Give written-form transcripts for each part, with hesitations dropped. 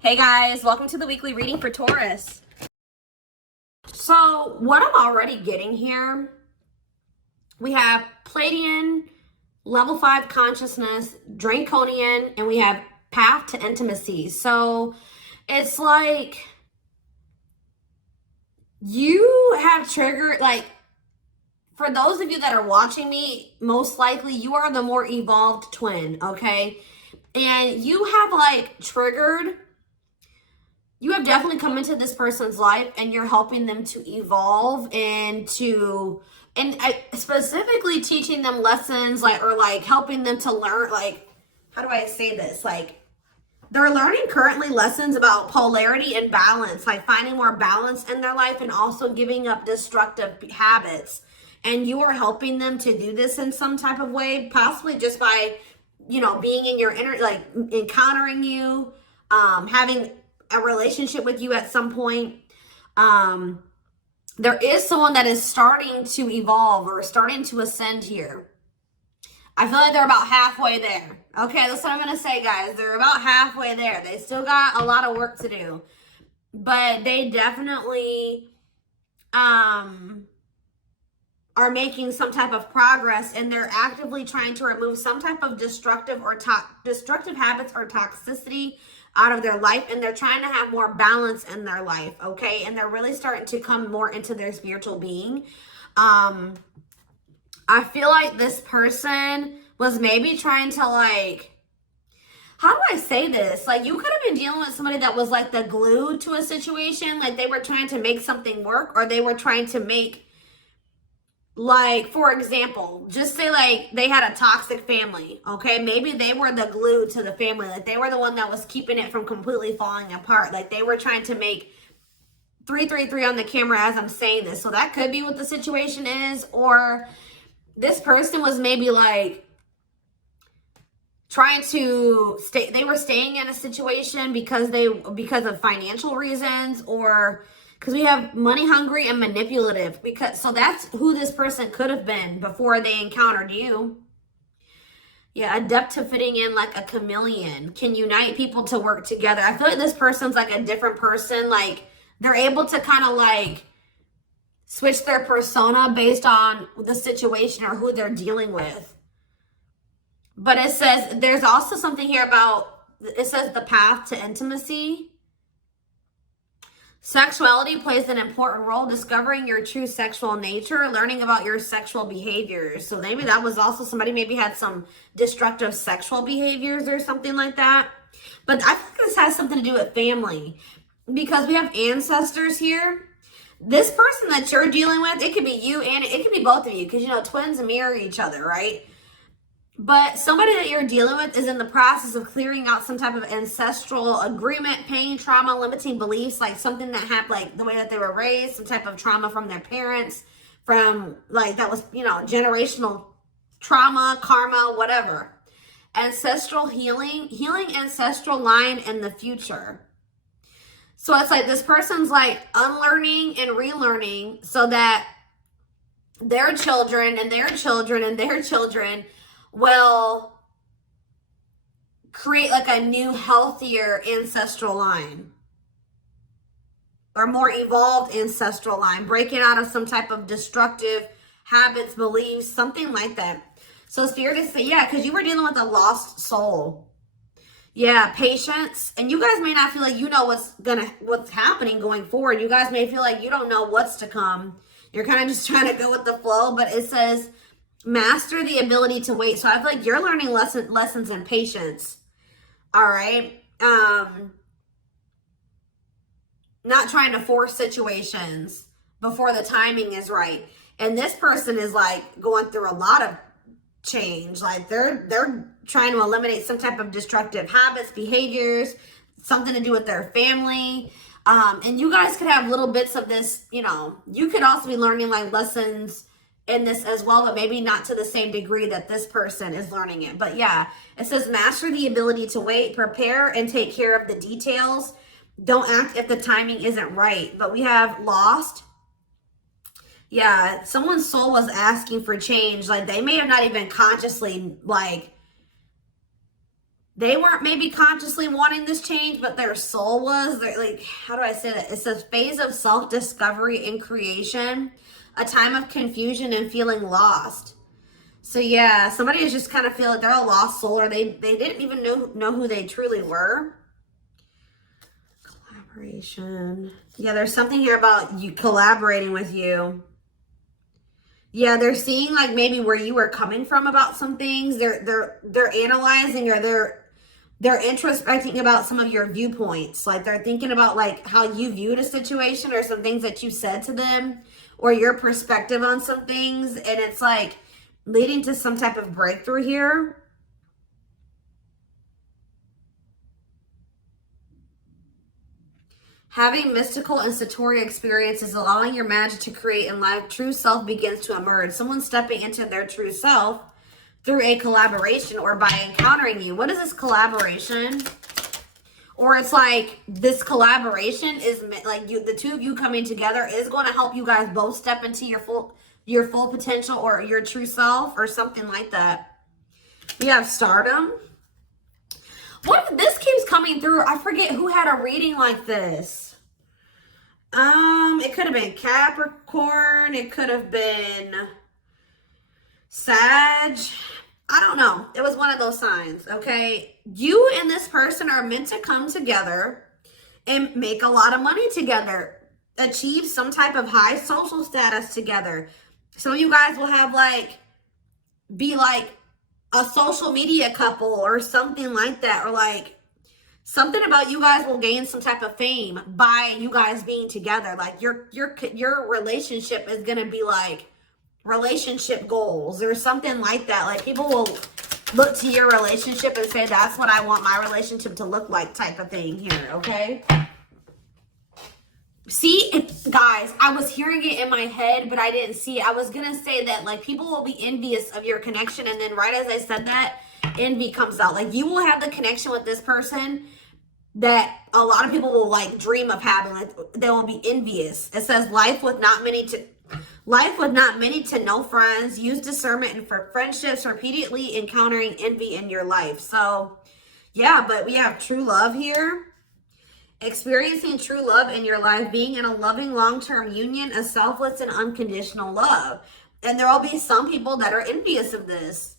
Hey guys, welcome to the weekly reading for Taurus. So what I'm already getting here, we have Pleiadian, level 5 consciousness, Draconian, and we have path to intimacy. So it's like you have triggered, like, for those of you that are watching me, most likely you are the more evolved twin, okay? And you have like triggered, you have definitely come into this person's life and you're helping them to evolve and specifically teaching them lessons, like, or like helping them to learn, like, how do I say this? Like, they're learning currently lessons about polarity and balance, like finding more balance in their life and also giving up destructive habits. And you are helping them to do this in some type of way, possibly just by, you know, being in your inner, like encountering you, having a relationship with you at some point. There is someone that is starting to evolve or starting to ascend here. I feel like they're about halfway there. Okay, that's what I'm going to say, guys. They're about halfway there. They still got a lot of work to do. But they definitely are making some type of progress, and they're actively trying to remove some type of destructive habits or toxicity out of their life, and they're trying to have more balance in their life, okay? And they're really starting to come more into their spiritual being. I feel like this person was maybe trying to, like, how do I say this? Like, you could have been dealing with somebody that was like the glue to a situation. Like, they were trying to make something work, or they were trying to make, like, for example, just say like they had a toxic family, okay? Maybe they were the glue to the family. Like, they were the one that was keeping it from completely falling apart. Like, they were trying to make 333 on the camera as I'm saying this. So that could be what the situation is. Or this person was maybe like trying to stay, they were staying in a situation because of financial reasons, or because we have money hungry and manipulative, so that's who this person could have been before they encountered you. Yeah, adept to fitting in like a chameleon, can unite people to work together. I feel like this person's like a different person. Like, they're able to kind of like switch their persona based on the situation or who they're dealing with. But it says, there's also something here about, it says the path to intimacy. Sexuality plays an important role, discovering your true sexual nature, learning about your sexual behaviors. So maybe that was also somebody maybe had some destructive sexual behaviors or something like that. But I think this has something to do with family, because we have ancestors here. This person that you're dealing with, it could be you and it could be both of you, because, you know, twins mirror each other, right? But somebody that you're dealing with is in the process of clearing out some type of ancestral agreement, pain, trauma, limiting beliefs, like something that happened, like the way that they were raised, some type of trauma from their parents, from like that was, you know, generational trauma, karma, whatever. Ancestral healing ancestral line in the future. So it's like this person's like unlearning and relearning so that their children and their children and their children will create like a new, healthier ancestral line, or more evolved ancestral line, breaking out of some type of destructive habits, beliefs, something like that. So Spirit is saying, yeah, because you were dealing with a lost soul. Yeah, patience. And you guys may not feel like you know what's happening going forward. You guys may feel like you don't know what's to come. You're kind of just trying to go with the flow, but it says master the ability to wait. So I feel like you're learning lessons in patience. All right. Not trying to force situations before the timing is right. And this person is like going through a lot of change. Like they're trying to eliminate some type of destructive habits, behaviors, something to do with their family. And you guys could have little bits of this, you know, you could also be learning like lessons in this as well, but maybe not to the same degree that this person is learning it. But yeah, it says master the ability to wait, prepare, and take care of the details. Don't act if the timing isn't right. But we have lost. Yeah, someone's soul was asking for change. Like, they may have not even consciously, like, They weren't maybe consciously wanting this change, but their soul was. They're like, how do I say that? It's a phase of self-discovery and creation, a time of confusion and feeling lost. So yeah, somebody is just kind of feel like they're a lost soul, or they didn't even know who they truly were. Collaboration. Yeah, there's something here about you collaborating with you. Yeah, they're seeing like maybe where you were coming from about some things. They're analyzing, or they're introspecting about some of your viewpoints. Like they're thinking about like how you viewed a situation, or some things that you said to them, or your perspective on some things. And it's like leading to some type of breakthrough here. Having mystical and satori experiences, allowing your magic to create in life, true self begins to emerge. Someone stepping into their true self through a collaboration, or by encountering you. What is this collaboration? Or it's like this collaboration is like the two of you coming together is going to help you guys both step into your full potential, or your true self, or something like that. We have stardom. What this keeps coming through? I forget who had a reading like this. It could have been Capricorn. It could have been Sag. I don't know. It was one of those signs, okay? You and this person are meant to come together and make a lot of money together. Achieve some type of high social status together. Some of you guys will have be like a social media couple or something like that, or like something about you guys will gain some type of fame by you guys being together. Like your relationship is gonna be like relationship goals or something like that. Like people will look to your relationship and say, that's what I want my relationship to look like, type of thing here, okay? See, guys, I was hearing it in my head, but I didn't see it. I was going to say that, like, people will be envious of your connection. And then right as I said that, envy comes out. Like, you will have the connection with this person that a lot of people will, like, dream of having. Like, they will be envious. It says, life with not many to no friends. Use discernment and for friendships, repeatedly encountering envy in your life. So, yeah, but we have true love here. Experiencing true love in your life, being in a loving long-term union, a selfless and unconditional love. And there will be some people that are envious of this.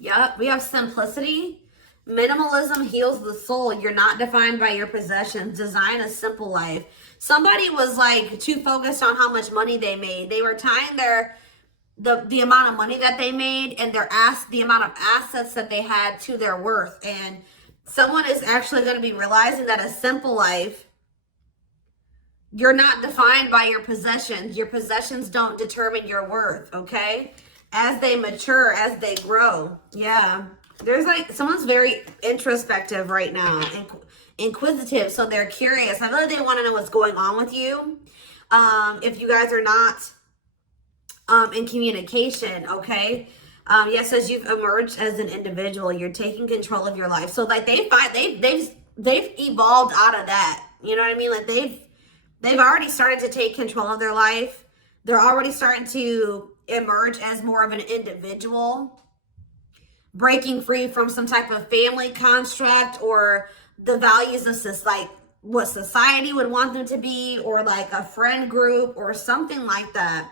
Yep, we have simplicity. Minimalism heals the soul. You're not defined by your possessions. Design a simple life. Somebody was like too focused on how much money they made. They were tying the amount of money that they made and the amount of assets that they had to their worth. And someone is actually going to be realizing that a simple life, you're not defined by your possessions. Your possessions don't determine your worth, okay? As they mature, as they grow. Yeah. There's like, someone's very introspective right now and inquisitive. So they're curious. I know they want to know what's going on with you. If you guys are not in communication, okay? Yes, as you've emerged as an individual, you're taking control of your life. So like they've evolved out of that. You know what I mean? Like they've already started to take control of their life. They're already starting to emerge as more of an individual, breaking free from some type of family construct or the values of like what society would want them to be, or like a friend group or something like that.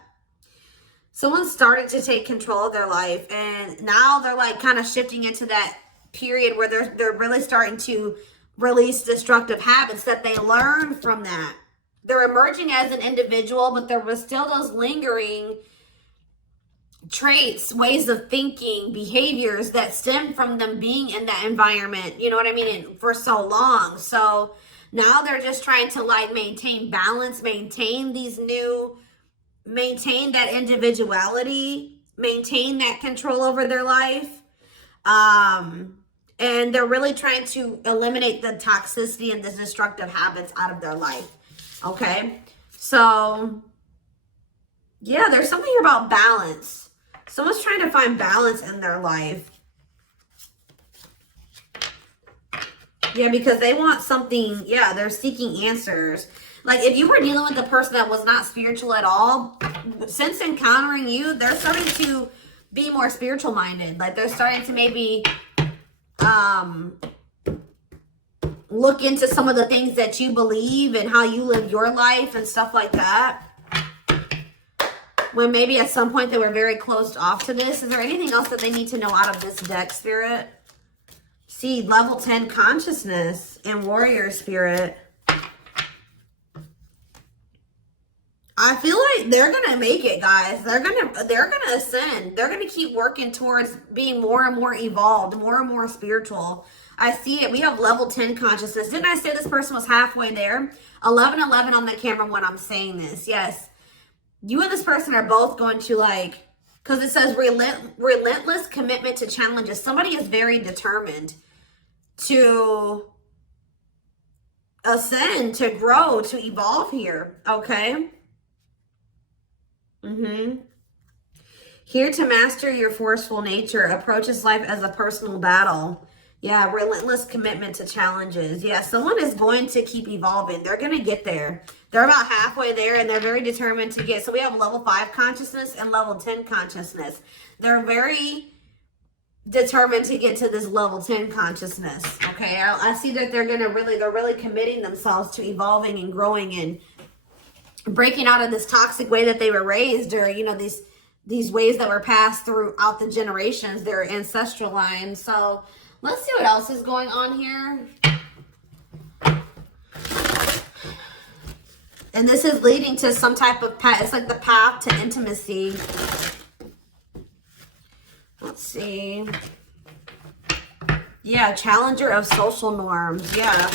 Someone started to take control of their life, and now they're like kind of shifting into that period where they're really starting to release destructive habits that they learned from that. They're emerging as an individual, but there was still those lingering traits, ways of thinking, behaviors that stem from them being in that environment, you know what I mean, and for so long. So now they're just trying to like maintain balance, maintain that individuality, maintain that control over their life. And they're really trying to eliminate the toxicity and the destructive habits out of their life. Okay. So yeah, there's something about balance. Someone's trying to find balance in their life. Yeah, because they want something. Yeah, they're seeking answers. Like if you were dealing with a person that was not spiritual at all, since encountering you, they're starting to be more spiritual minded. Like they're starting to maybe look into some of the things that you believe and how you live your life and stuff like that. When maybe at some point they were very closed off to this. Is there anything else that they need to know out of this deck, Spirit? See, level 10 consciousness and warrior spirit. I feel like they're gonna make it, guys. They're gonna ascend. They're gonna keep working towards being more and more evolved, more and more spiritual. I see it. We have level 10 consciousness. Didn't I say this person was halfway there? 1111 on the camera when I'm saying this. Yes. You and this person are both going to, like, because it says relentless commitment to challenges. Somebody is very determined to ascend, to grow, to evolve here. Okay. Here to master your forceful nature. Approaches life as a personal battle. Yeah, relentless commitment to challenges. Yeah, someone is going to keep evolving. They're going to get there. They're about halfway there, and they're very determined to get. So we have level 5 consciousness and level 10 consciousness. They're very determined to get to this level 10 consciousness. Okay, I see that they're really committing themselves to evolving and growing and breaking out of this toxic way that they were raised, or, you know, these ways that were passed throughout the generations, their ancestral line. So let's see what else is going on here. And this is leading to some type of path. It's like the path to intimacy. Let's see. Yeah, challenger of social norms. Yeah.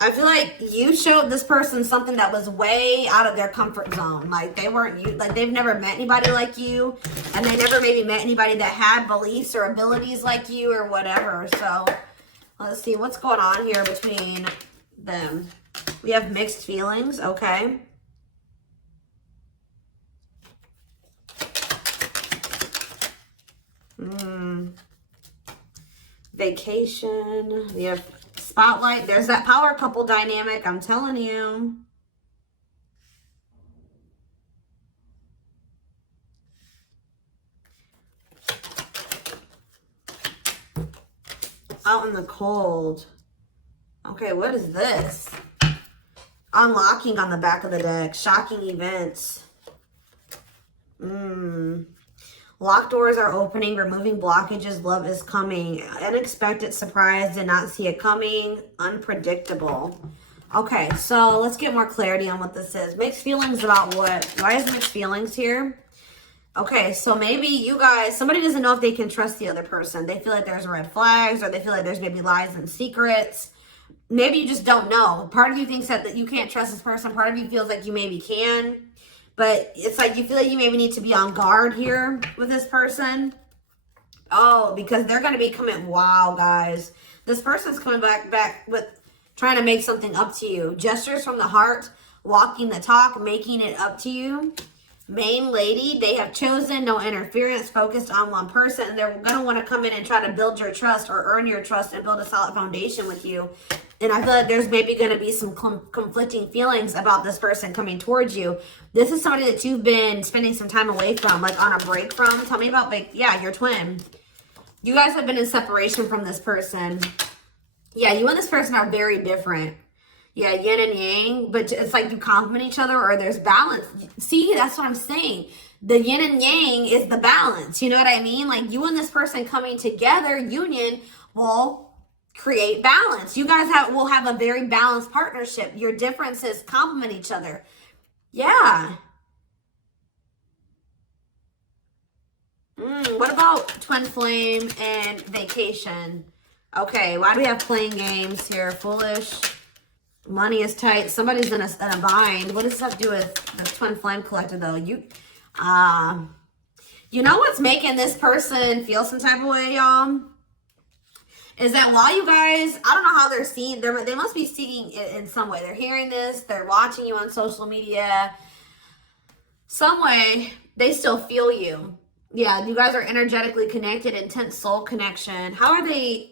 I feel like you showed this person something that was way out of their comfort zone. Like they weren't you, like they've never met anybody like you, and they never maybe met anybody that had beliefs or abilities like you or whatever. So let's see what's going on here between them. We have mixed feelings. Okay. Vacation. We have spotlight. There's that power couple dynamic. I'm telling you. Out in the cold. Okay, what is this? Unlocking on the back of the deck. Shocking events. Locked doors are opening. Removing blockages. Love is coming. Unexpected surprise. Did not see it coming. Unpredictable. Okay, so let's get more clarity on what this is. Mixed feelings about what? Why is mixed feelings here? Okay, so maybe you guys, somebody doesn't know if they can trust the other person. They feel like there's red flags, or they feel like there's maybe lies and secrets. Maybe you just don't know. Part of you thinks that you can't trust this person. Part of you feels like you maybe can. But it's like you feel like you maybe need to be on guard here with this person. Oh, because they're going to be coming. Wow, guys. This person's coming back with trying to make something up to you. Gestures from the heart, walking the talk, making it up to you. Main lady, they have chosen no interference, focused on one person. And they're going to want to come in and try to build your trust or earn your trust and build a solid foundation with you. And I feel like there's maybe going to be some conflicting feelings about this person coming towards you. This is somebody that you've been spending some time away from, like on a break from. Tell me about, yeah, your twin. You guys have been in separation from this person. Yeah, you and this person are very different. Yeah, yin and yang, but it's like you complement each other, or there's balance. See, that's what I'm saying. The yin and yang is the balance. You know what I mean? Like you and this person coming together, union, will create balance. You guys will have a very balanced partnership. Your differences complement each other. Yeah. What about twin flame and vacation? Okay, why do we have playing games here? Foolish. Money is tight. Somebody's in a bind. What does this have to do with the twin flame collector, though? You know what's making this person feel some type of way, y'all? Is that while you guys, I don't know how they're seeing, they must be seeing it in some way. They're hearing this, they're watching you on social media. Some way, they still feel you. Yeah, you guys are energetically connected, intense soul connection. How are they?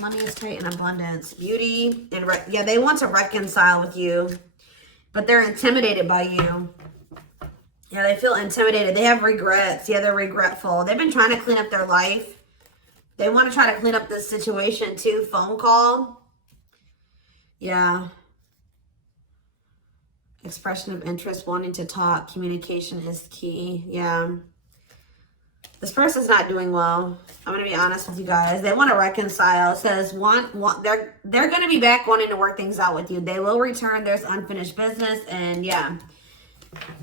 Money is tight and abundance. Beauty. And yeah, they want to reconcile with you, but they're intimidated by you. Yeah, they feel intimidated. They have regrets. Yeah, they're regretful. They've been trying to clean up their life. They want to try to clean up this situation too. Phone call. Yeah. Expression of interest, wanting to talk. Communication is key. Yeah. This person's not doing well. I'm going to be honest with you guys. They want to reconcile. It says they're going to be back wanting to work things out with you. They will return. There's unfinished business. And yeah,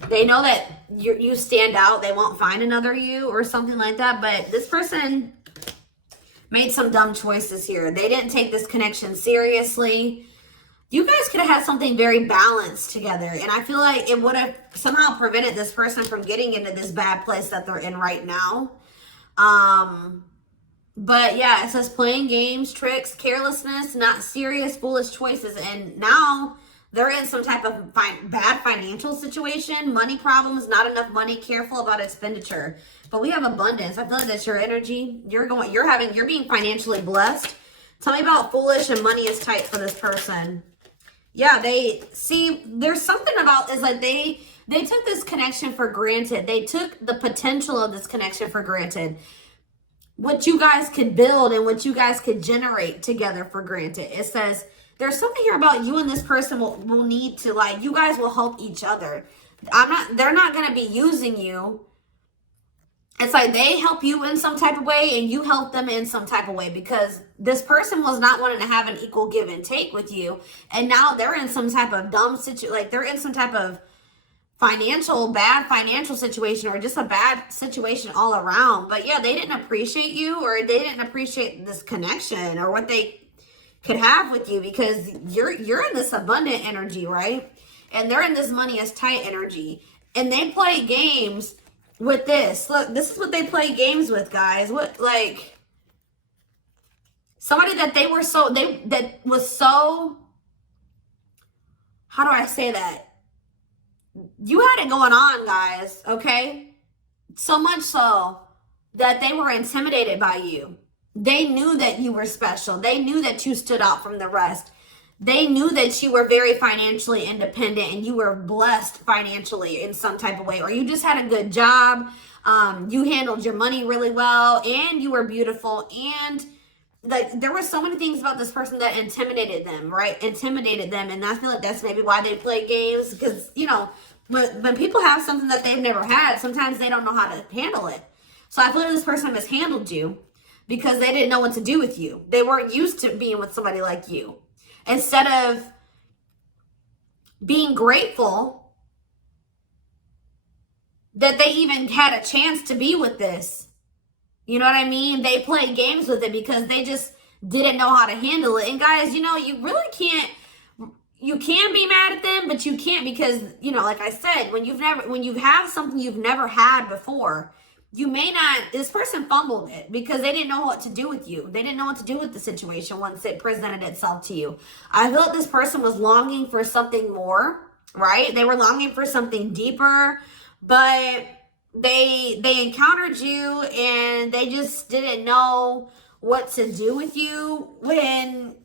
they know that you stand out. They won't find another you or something like that. But this person made some dumb choices here. They didn't take this connection seriously. You guys could have had something very balanced together. And I feel like it would have somehow prevented this person from getting into this bad place that they're in right now. But yeah, it says playing games, tricks, carelessness, not serious, foolish choices. And now they're in some type of bad financial situation, money problems, not enough money, careful about expenditure. But we have abundance. I feel like that's your energy. You're being financially blessed. Tell me about foolish and money is tight for this person. Yeah, there's something about this, like they took this connection for granted. They took the potential of this connection for granted. What you guys could build and what you guys could generate together for granted. It says there's something here about you and this person will need to, like, you guys will help each other. They're not going to be using you. It's like they help you in some type of way and you help them in some type of way, because this person was not wanting to have an equal give and take with you. And now they're in some type of dumb situation, like they're in some type of bad financial situation, or just a bad situation all around. But yeah, they didn't appreciate you, or they didn't appreciate this connection or what they could have with you, because you're in this abundant energy, right? And they're in this money is tight energy. And they play games with this. Look, this is what they play games with, guys. What, like, somebody that that was so, how do I say that? You had it going on, guys, okay? So much so that they were intimidated by you. They knew that you were special. They knew that you stood out from the rest. They knew that you were very financially independent and you were blessed financially in some type of way, or you just had a good job. You handled your money really well, and you were beautiful. And like, there were so many things about this person that intimidated them, right? Intimidated them. And I feel like that's maybe why they play games, because, you know, when people have something that they've never had, sometimes they don't know how to handle it. So I feel like this person mishandled you because they didn't know what to do with you. They weren't used to being with somebody like you. Instead of being grateful that they even had a chance to be with this, you know what I mean? They played games with it because they just didn't know how to handle it. And guys, you know, you really can't, you can be mad at them, but you can't, because, you know, like I said, when you have something you've never had before, you may not, this person fumbled it because they didn't know what to do with you. They didn't know what to do with the situation once it presented itself to you. I feel like this person was longing for something more, right? They were longing for something deeper, but they encountered you and they just didn't know what to do with you when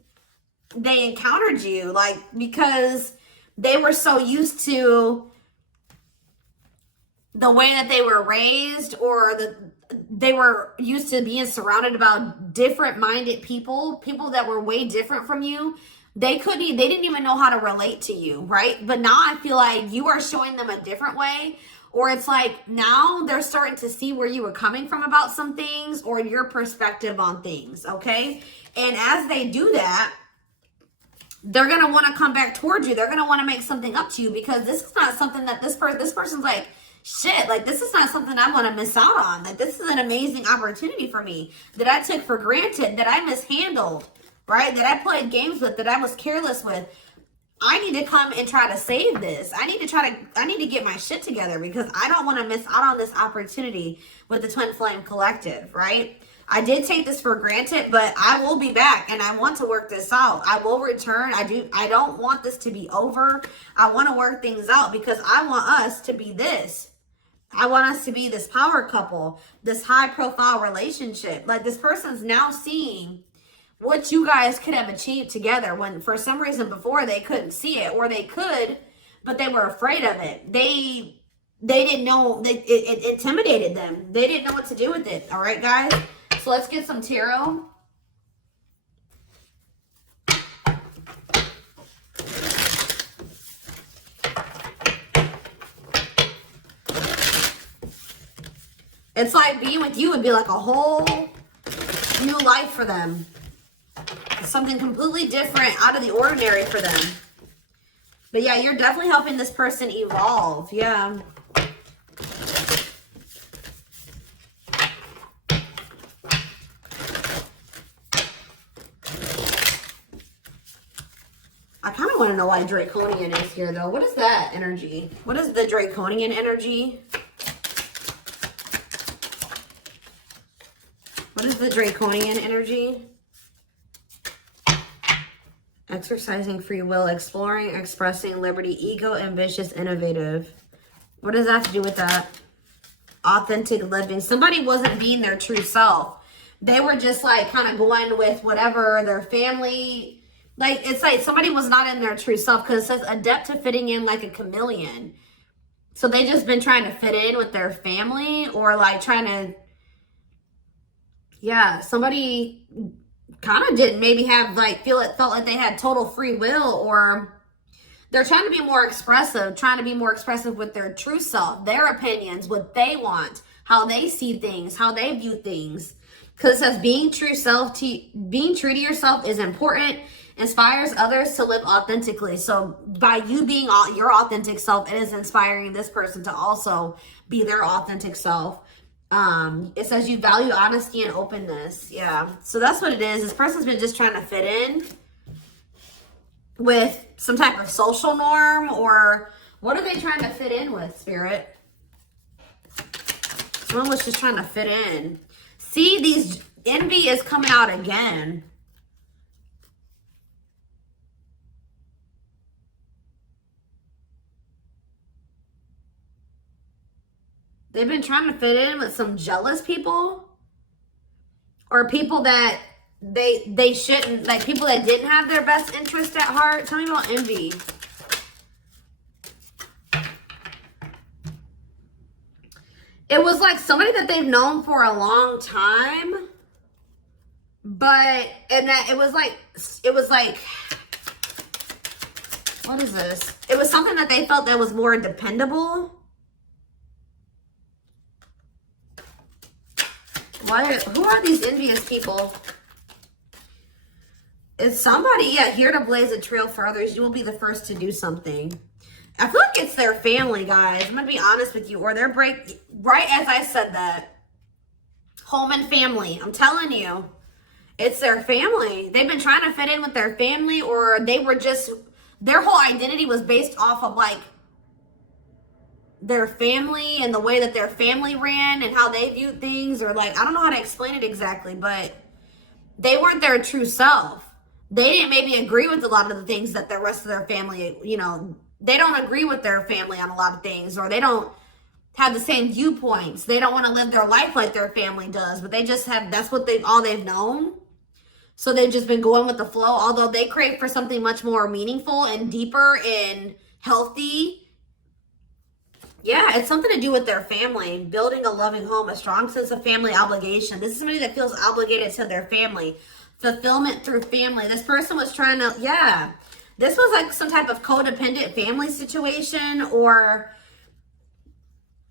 they encountered you, like, because they were so used to the way that they were raised, or they were used to being surrounded about different minded people that were way different from you. They didn't even know how to relate to you, right? But now I feel like you are showing them a different way, or it's like now they're starting to see where you were coming from about some things, or your perspective on things, okay? And as they do that, they're going to want to come back towards you. They're going to want to make something up to you, because this is not something that this person's like, shit, like, this is not something I want to miss out on. Like, this is an amazing opportunity for me that I took for granted, that I mishandled, right? That I played games with, that I was careless with. I need to come and try to save this. I need to get my shit together, because I don't want to miss out on this opportunity with the Twin Flame Collective, right? I did take this for granted, but I will be back and I want to work this out. I will return. I don't want this to be over. I want to work things out, because I want us to be this. I want us to be this power couple, this high profile relationship. Like, this person's now seeing what you guys could have achieved together, when for some reason before they couldn't see it, or they could, but they were afraid of it. They they didn't know, it intimidated them. They didn't know what to do with it. All right, guys? So let's get some tarot. It's like being with you would be like a whole new life for them. Something completely different, out of the ordinary for them. But yeah, you're definitely helping this person evolve. Yeah. I kind of want to know why Draconian is here, though. What is that energy? What is the Draconian energy? What is the Draconian energy? Exercising free will, exploring, expressing liberty, ego, ambitious, innovative. What does that have to do with that? Authentic living. Somebody wasn't being their true self. They were just like kind of going with whatever their family, like it's like somebody was not in their true self, because it says adept to fitting in like a chameleon. So they just been trying to fit in with their family, or like trying to, yeah, somebody kind of didn't maybe have like felt like they had total free will, or they're trying to be more expressive with their true self, their opinions, what they want, how they see things, how they view things. Because it says being true to yourself is important, inspires others to live authentically. So by you being your authentic self, it is inspiring this person to also be their authentic self. It says you value honesty and openness. Yeah. So that's what it is. This person's been just trying to fit in with some type of social norm, or what are they trying to fit in with, Spirit? Someone was just trying to fit in. See, these envy is coming out again. They've been trying to fit in with some jealous people, or people that they shouldn't, like people that didn't have their best interest at heart. Tell me about envy. It was like somebody that they've known for a long time, but, and that it was like, what is this? It was something that they felt that was more dependable. Who are these envious people? It's somebody, yeah, here to blaze a trail for others. You will be the first to do something. I feel like it's their family, guys. I'm going to be honest with you. Or their right as I said that. Home and family. I'm telling you. It's their family. They've been trying to fit in with their family, or they were just, their whole identity was based off of like their family and the way that their family ran and how they viewed things, or like, I don't know how to explain it exactly, but they weren't their true self. They didn't maybe agree with a lot of the things that the rest of their family, you know, they don't agree with their family on a lot of things, or they don't have the same viewpoints. They don't want to live their life like their family does, but they just have, that's what all they've known. So they've just been going with the flow, although they crave for something much more meaningful and deeper and healthy. Yeah, it's something to do with their family, building a loving home, a strong sense of family obligation. This is somebody that feels obligated to their family. Fulfillment through family. This person was trying to, yeah. This was like some type of codependent family situation, or,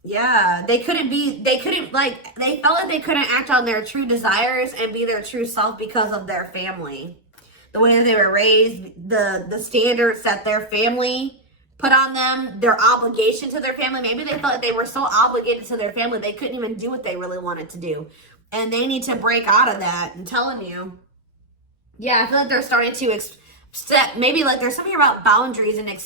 yeah, they felt like they couldn't act on their true desires and be their true self because of their family. The way that they were raised, the standards that their family put on them, their obligation to their family. Maybe they felt like they were so obligated to their family, they couldn't even do what they really wanted to do. And they need to break out of that. I'm telling you. Yeah, I feel like they're starting to maybe like there's something about boundaries, and it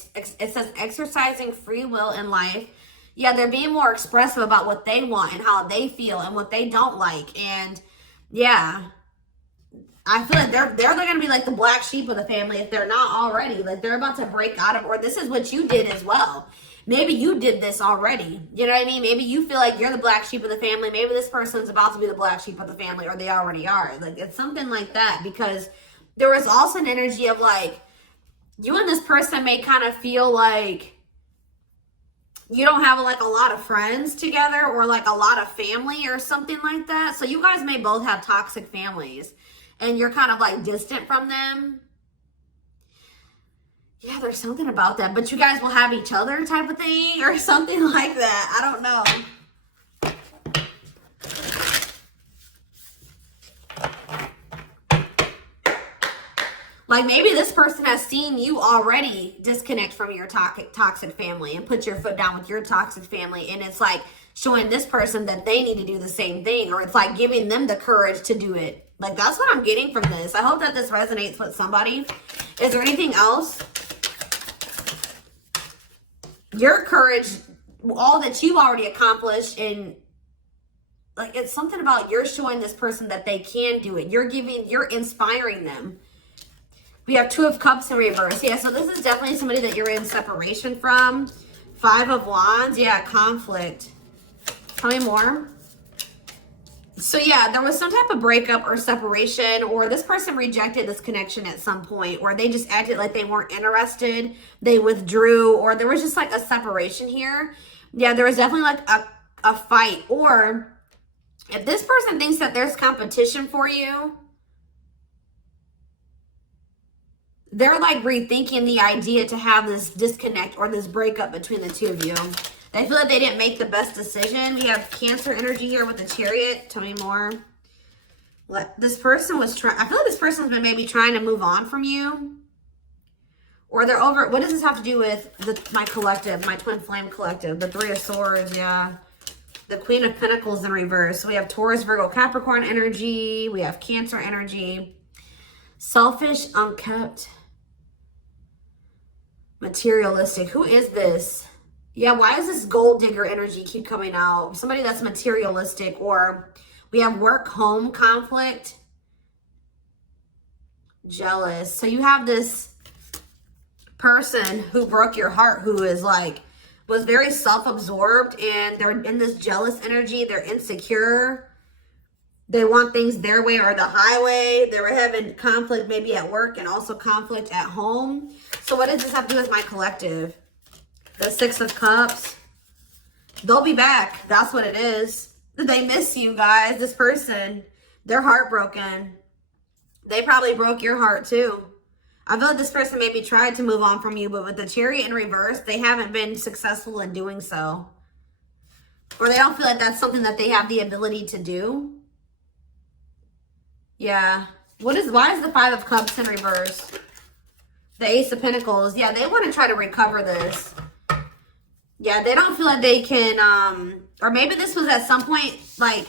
says exercising free will in life. Yeah, they're being more expressive about what they want and how they feel and what they don't like. And yeah, I feel like they're going to be like the black sheep of the family if they're not already. Like they're about to break out of, or this is what you did as well. Maybe you did this already. You know what I mean? Maybe you feel like you're the black sheep of the family. Maybe this person's about to be the black sheep of the family, or they already are. Like it's something like that, because there was also an energy of like, you and this person may kind of feel like you don't have like a lot of friends together or like a lot of family or something like that. So you guys may both have toxic families and you're kind of like distant from them. Yeah, there's something about that, but you guys will have each other type of thing or something like that. I don't know. Like maybe this person has seen you already disconnect from your toxic family and put your foot down with your toxic family. And it's like showing this person that they need to do the same thing, or it's like giving them the courage to do it. Like that's what I'm getting from this. I hope that this resonates with somebody. Is there anything else? Your courage, all that you've already accomplished, and like it's something about you're showing this person that they can do it. You're inspiring them. We have 2 of Cups in reverse. Yeah, so this is definitely somebody that you're in separation from. 5 of Wands. Yeah, conflict. Tell me more. So yeah, there was some type of breakup or separation, or this person rejected this connection at some point, or they just acted like they weren't interested. They withdrew, or there was just like a separation here. Yeah, there was definitely like a fight. Or if this person thinks that there's competition for you, they're like rethinking the idea to have this disconnect or this breakup between the 2 of you. They feel like they didn't make the best decision. We have Cancer energy here with the Chariot. Tell me more. This person was trying, I feel like this person's been maybe trying to move on from you. Or they're over, what does this have to do with my collective, my twin flame collective? The 3 of Swords, yeah. The Queen of Pentacles in reverse. So we have Taurus, Virgo, Capricorn energy. We have Cancer energy. Selfish, unkept, materialistic. Who is this? Yeah, why does this gold digger energy keep coming out? Somebody that's materialistic. Or we have work-home conflict. Jealous. So you have this person who broke your heart, who is like, was very self-absorbed, and they're in this jealous energy. They're insecure. They want things their way or the highway. They were having conflict maybe at work and also conflict at home. So what does this have to do with my collective? The 6 of Cups. They'll be back. That's what it is. They miss you guys. This person, they're heartbroken. They probably broke your heart too. I feel like this person maybe tried to move on from you, but with the Chariot in reverse, they haven't been successful in doing so. Or they don't feel like that's something that they have the ability to do. Yeah. Why is the 5 of Cups in reverse? The Ace of Pentacles. Yeah, they want to try to recover this. Yeah, they don't feel like they can, or maybe this was at some point, like,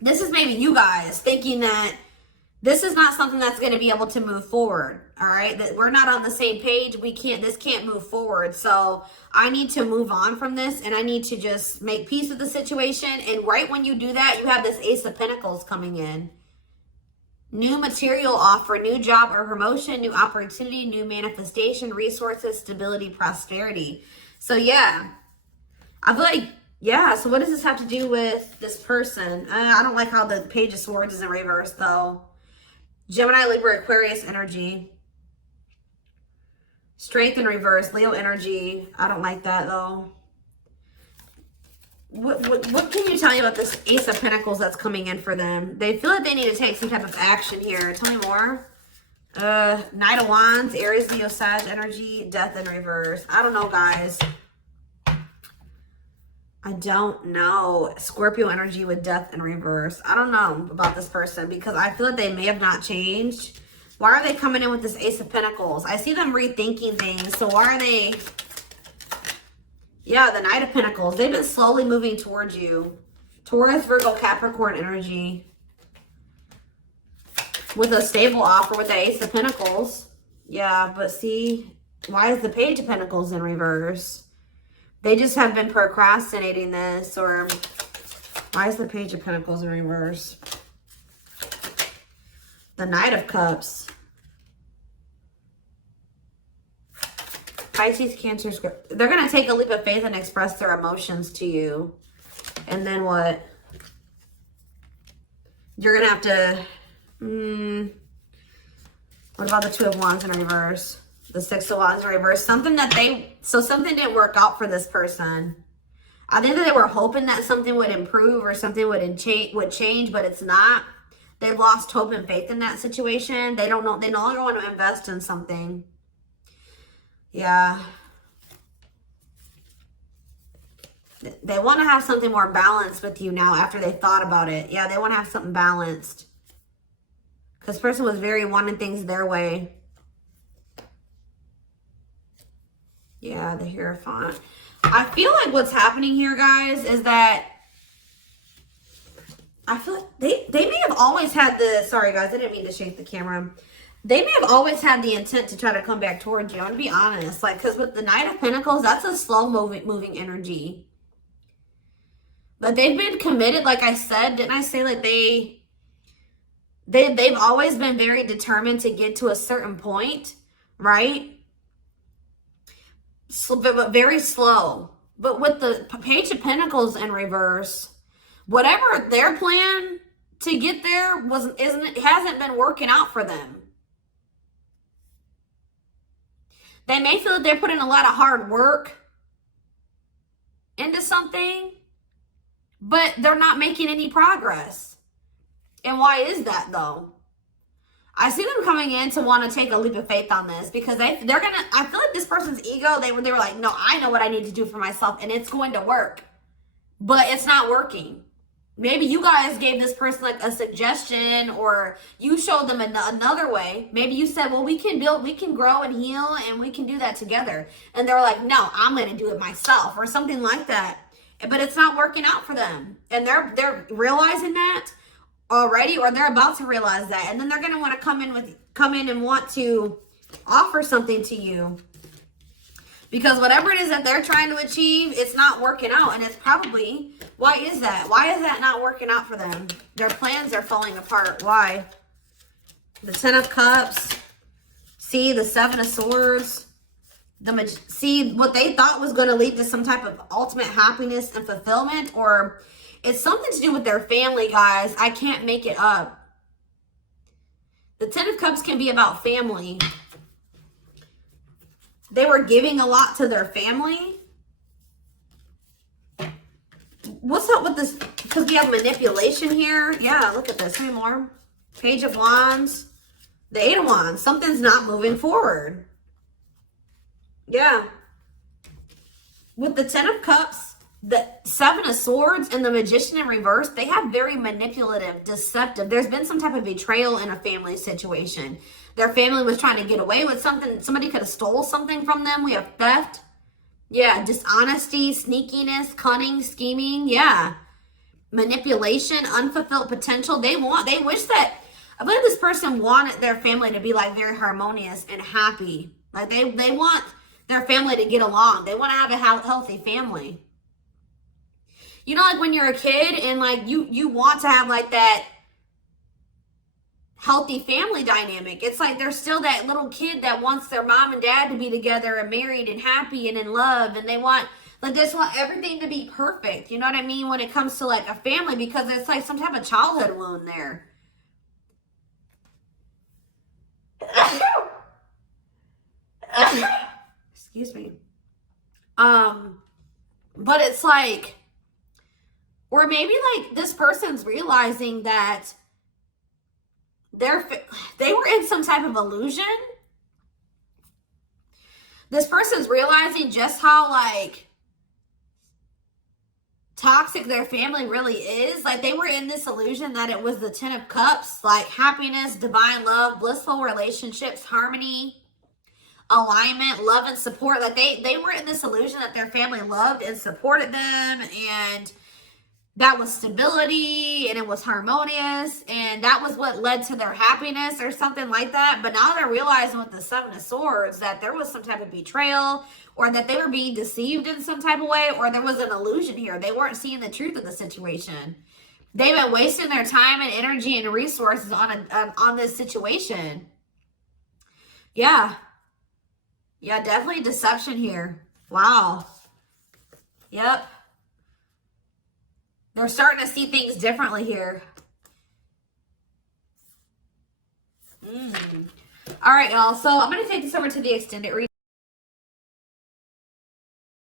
this is maybe you guys thinking that this is not something that's going to be able to move forward. All right. That we're not on the same page. This can't move forward. So I need to move on from this, and I need to just make peace with the situation. And right when you do that, you have this Ace of Pentacles coming in. New material offer, new job or promotion, new opportunity, new manifestation, resources, stability, prosperity. So yeah, I feel like, yeah. So what does this have to do with this person? I don't like how the Page of Swords is in reverse though. Gemini, Libra, Aquarius energy. Strength in reverse, Leo energy. I don't like that though. What can you tell me about this Ace of Pentacles that's coming in for them? They feel like they need to take some type of action here. Tell me more. Knight of Wands, Aries, Leo, Sag energy, Death in reverse. I don't know, guys. I don't know. Scorpio energy with Death in reverse. I don't know about this person because I feel like they may have not changed. Why are they coming in with this Ace of Pentacles? I see them rethinking things. So why are they... Yeah, the Knight of Pentacles. They've been slowly moving towards you. Taurus, Virgo, Capricorn energy. With a stable offer with the Ace of Pentacles. Yeah, but see, why is the Page of Pentacles in reverse? They just have been procrastinating this. Or why is the Page of Pentacles in reverse? The Knight of Cups. Pisces, Cancer, they're going to take a leap of faith and express their emotions to you. And then what? You're going to have to... what about the Two of Wands in reverse? The Six of Wands in reverse. Something didn't work out for this person. I think that they were hoping that something would improve or something would change, but it's not. They've lost hope and faith in that situation. They don't know. They no longer want to invest in something. Yeah. They want to have something more balanced with you now after they thought about it. Yeah, they want to have something balanced. Because this person was very wanting things their way. Yeah, the Hierophant. I feel like what's happening here, guys, is that I feel like they may have always had the, sorry guys, I didn't mean to shake the camera. They may have always had the intent to try to come back towards you. I'm going to be honest. Like, because with the Knight of Pentacles, that's a slow moving energy. But they've been committed, like I said. Didn't I say like they've always been very determined to get to a certain point, right? So, but very slow. But with the Page of Pentacles in reverse, whatever their plan to get there hasn't been working out for them. They may feel that they're putting a lot of hard work into something, but they're not making any progress. And why is that though? I see them coming in to want to take a leap of faith on this because they're gonna, I feel like this person's ego, they were like, no, I know what I need to do for myself and it's going to work, but it's not working. Maybe you guys gave this person like a suggestion, or you showed them another way. Maybe you said, well, we can grow and heal and we can do that together. And they're like, no, I'm going to do it myself, or something like that. But it's not working out for them. And they're realizing that already, or they're about to realize that. And then they're going to want to come in and want to offer something to you. Because whatever it is that they're trying to achieve, it's not working out. And it's probably, why is that? Why is that not working out for them? Their plans are falling apart. Why? The Ten of Cups. See, the Seven of Swords. See, what they thought was going to lead to some type of ultimate happiness and fulfillment. Or it's something to do with their family, guys. I can't make it up. The Ten of Cups can be about family. They were giving a lot to their family. What's up with this? Because we have manipulation here. Yeah, look at this. How many more? Page of Wands. The Eight of Wands. Something's not moving forward. Yeah. With the Ten of Cups, the Seven of Swords, and the Magician in reverse, they have very manipulative, deceptive. There's been some type of betrayal in a family situation. Their family was trying to get away with something. Somebody could have stole something from them. We have theft. Yeah, dishonesty, sneakiness, cunning, scheming. Yeah. Manipulation, unfulfilled potential. They wish that, I believe this person wanted their family to be like very harmonious and happy. Like they want their family to get along. They want to have a healthy family. You know, like when you're a kid and like you want to have like that healthy family dynamic. It's like there's still that little kid that wants their mom and dad to be together and married and happy and in love, and they just want everything to be perfect. You know what I mean? When it comes to like a family, because it's like some type of childhood wound there. Excuse me. But it's like, or maybe like this person's realizing that they were in some type of illusion. This person's realizing just how like toxic their family really is. Like they were in this illusion that it was the Ten of Cups, like happiness, divine love, blissful relationships, harmony, alignment, love and support. Like they were in this illusion that their family loved and supported them, and that was stability and it was harmonious, and that was what led to their happiness or something like that. But now they're realizing with the Seven of Swords that there was some type of betrayal, or that they were being deceived in some type of way, or there was an illusion here. They weren't seeing the truth of the situation. They've been wasting their time and energy and resources on this situation. Yeah. Yeah, definitely deception here. Wow. Yep. They're starting to see things differently here. All right, y'all. So I'm going to take this over to the extended reading.